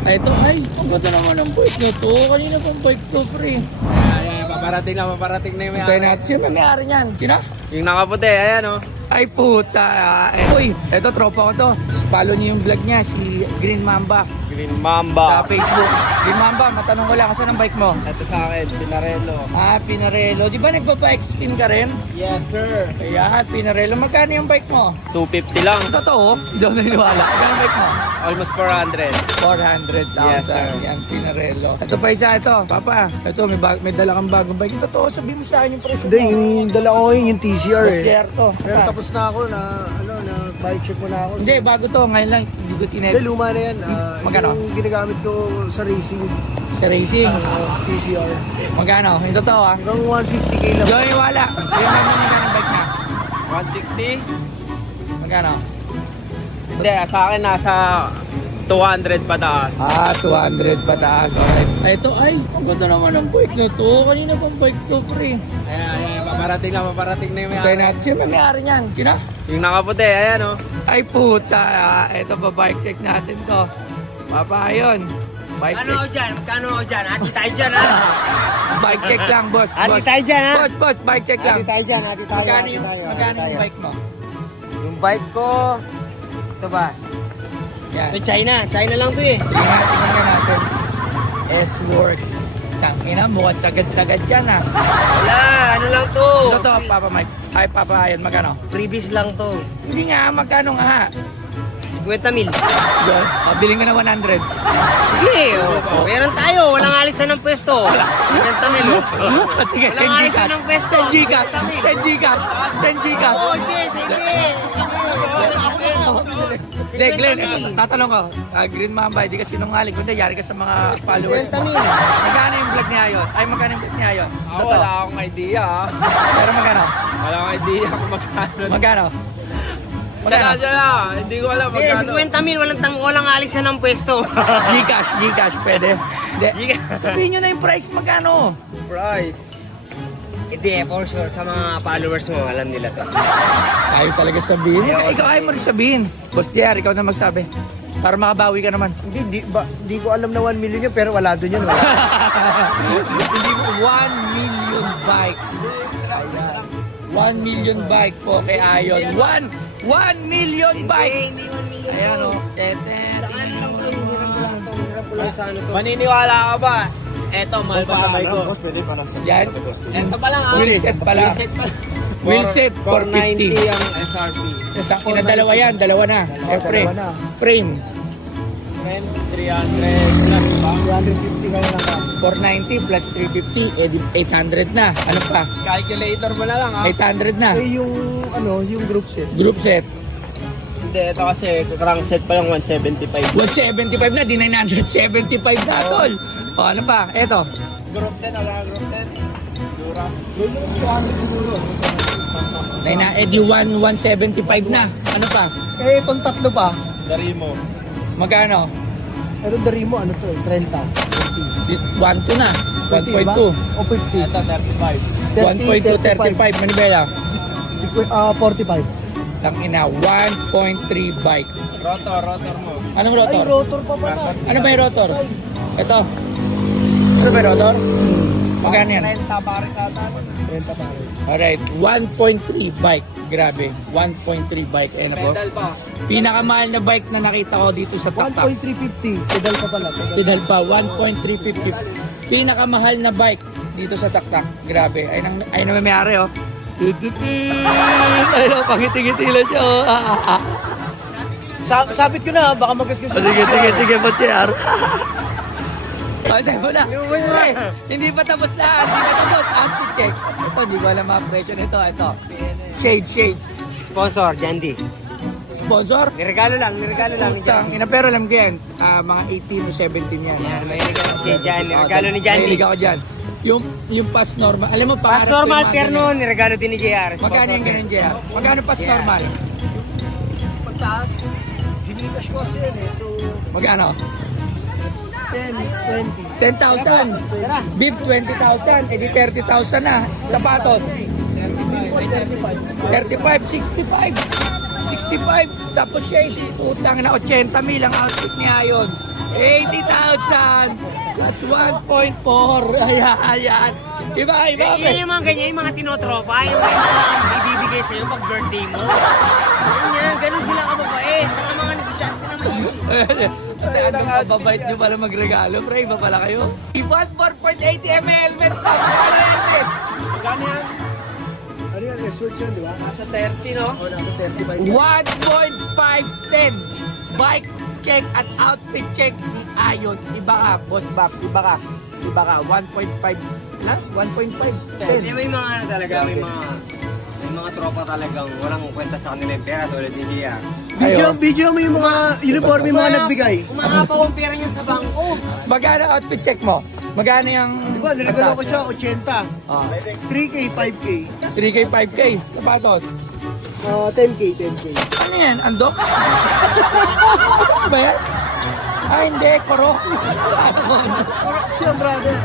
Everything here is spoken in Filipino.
Ay, ito ay, ang ganda naman ng bike na to. Kanina pang bike to, pre. Ayan, paparating na yung may Tayo natin. Sino may-ari niyan? Sino? Yung nakaputi, ayan o. Ay, puta. Uy, ito, tropa ko to. Follow niyo yung vlog niya, si Green Mamba. Green Sa Mamba. Facebook. Green Mamba, matanong ko lang, saan ang bike mo? Ito sa akin, Pinarello. Ah, Pinarello. Di ba nagpa-bike spin ka rin? Yes, sir. Ayan, Pinarello. Magkano yung bike mo? 250 lang. Totoo? Hindi ako naniniwala. Magkano ang bike mo? Almost 400. 400,000. Yes, sir. Yan, Pinarello. Ito pa isa ito. Papa, ito, may dala kang bagong bike. Totoo, sabihin mo sa akin yung presyo Hindi, mo. yung dala ko ngayon, yung TCR Boss eh. JR to. Pero Saan? tapos na ako na, na bike check mo na ako. Hindi, bago to. Ngayon lang, hindi ko Hindi, tinet. luma na yan. Magkano? Yung ginagamit ko sa racing, Sa racing. TCR. Magkano? Yung totoo ah. Hanggang 150k lang. Joey, wala. Yung namin magkano ang bike na. 160? Magkano? Hindi, sa akin nasa 200 pataas. Ah, 200 pataas. Okay. Ay, ito ay. Ang ganda naman ng bike na to. Kanina pang bike to, pre. Ayan, paparating na yung may Tayo natin. Sino may-ari niyan? Sino? Yung nakaputi, ayan o. Ay, puta. Ito pa, bike check natin to. Papa, ayun. Bike check. dyan? Magkano ako dyan? Ati tayo dyan, ha? Bike check lang, boss. Ati Boss, tayo dyan, ha? boss, bike check lang. Ati tayo dyan, ati tayo. Magkano ati yung, tayo, magkano ati yung tayo. bike mo? Yung bike ko, ito ba? Yan. Ito China lang to eh. Tingnan nga natin. S-Works. Tangina, mukhang sagad-sagad yan ah. Wala, ano lang to? Ito to, Papa Mike. Ay, Papa Ayan, magkano? Freebies lang to. Hindi nga, magkano nga? 50 mil. Yun, bilhin ka na 100. Sige, meron tayo. Walang alisan ng pwesto. 50 mil. Sige, Walang send alisan Gcash. ng pwesto. Send Gcash. Send Gcash. Send Gcash. Oo, hindi, sige. Hindi, Glenn, ito, tatanong ko. Green Mamba, hindi ka sinungaling. Kundi, yari ka sa mga followers mo. 50 mil. Magkano yung vlog niya yun? Ay, magkano yung vlog niya yun? Ako, wala akong idea. Pero magkano? Wala akong idea kung magkano. Magkano? Sana. Hindi ko alam magkano. 50 mil, walang alisan ng pwesto. Gcash, pwede. Hindi. Gcash. Sabihin nyo na yung price, magkano? Price. Hindi, for sure. Sa mga followers mo, alam nila to. Ayaw talaga sabihin. Ikaw ayaw mo rin sabihin. Boss JR, ikaw na magsabi. Para makabawi ka naman. Hindi ko alam na 1 million yun, pero wala doon yun. Wala. Hindi mo 1 million bike. 1 million bike po kay Ayon. 1 million bike. Hindi 1 million. Ayan o. Teten. Maniniwala ka ba? Eto, mahal pa kamay ko. Yan. Ito pa lang, Wheelset pala. Wheelset pa. Wheelset 490 450. ang SRP. Ina dalawa yan. Dalawa na. Dalawa na. Frame. 300 plus ba? 250 ngayon lang ka. 490 plus 350. 800 na. Ano pa? Calculator mo na lang ha. 800 na. Eh yung, yung group set. Group set. Hindi, ito kasi crankset pa lang 175. 175 na. Di 975 na, tol. O, ano pa? Eto. Group set, wala ka group set? Dura. 200 siguro. Di 175 na. Ano pa? Eh, itong tatlo pa. Magkano? Itong dari mo, ano to eh, 30. 1.2 na. 1.2. O 50. Ito, 35. 1.2, 35. Manibela. 45. Tangina, 1.3 bike. Rotor mo. Anong Ay, rotor? rotor pa pala. Ano ba yung rotor? Ay, Ito. Ito ba yung rotor? Magkano yan? 30 pare kata. 30 pare. Alright, 1.3 bike. Grabe, 1.3 bike. Ayan ako. Pedal pa. Pinakamahal na bike na nakita ko dito sa Taktak. 1.350. Pedal pa pala. Tidal pa, 1.350. Pinakamahal na bike dito sa Taktak. Grabe. Ayun na may-ari oh. Ayun oh, pangiti-ngiti lang siya oh. Sabit ko na, baka magasgas. Sige, Batyar. Hindi mo na. Hindi pa tapos na. Hindi pa tapos. Anti-check. Ito, hindi ko alam mga presyo nito. Ito. Shades. Sponsor, Jandy. Sponsor? Niregalo lang ni Utang. Pero alam ko yan. Mga 18 o 17 yan. Yan, may regalo si Jan. Niregalo ni Jandy. Mahilig ako dyan. Yung pass normal. Alam mo, Pas normal, terno, niregalo din ni JR. Magkano yung ganun, JR? Magkano pass Yeah. normal? Pagtaas, ginigas ko kasi yan eh. So, Magkano? 10, 20. 10,000. Beef 20,000. Edi 30,000 na. Sapatos. 35, 65. 65. Tapos siya is utang na 80 mil ang outfit ni Ayon. 80,000. That's 1.4. Ayan. Iba. Yan yung mga ganyan, yung mga tinotropa, yung mga ibibigay sa'yo pag birthday mo. Ganyan, ganun sila kababait. Saka mga negosyante naman. Ang kababait nyo pala magregalo, pre. Iba pala kayo. Iban 4.80 ml helmet pa. Para helmet. Magkano yan? Ano yan? Resort yun, di ba? Nasa 30, no? O, nasa 35. 1.510 bike check at outfit check ni Ayon. Iba ka, boss Bap. Iba ka. 1.5. Wala? 1.5. Hindi, may mga ano talaga, may mga tropa talagang walang kwenta sa kanila yung pera tulad ni Gia. Video mo yung mga uniform yung mga nagbigay. Umahapaw ang pera niyan sa bangko. Magkano outfit check mo? Magkano yung... Di ba, niregalo ko siya 80. Ah, 3K, 5K. 3K, 5K. Sapatos. 10K. Ano yan? Andok? Ba yan? Ah, hindi. Koro. Siya, brother.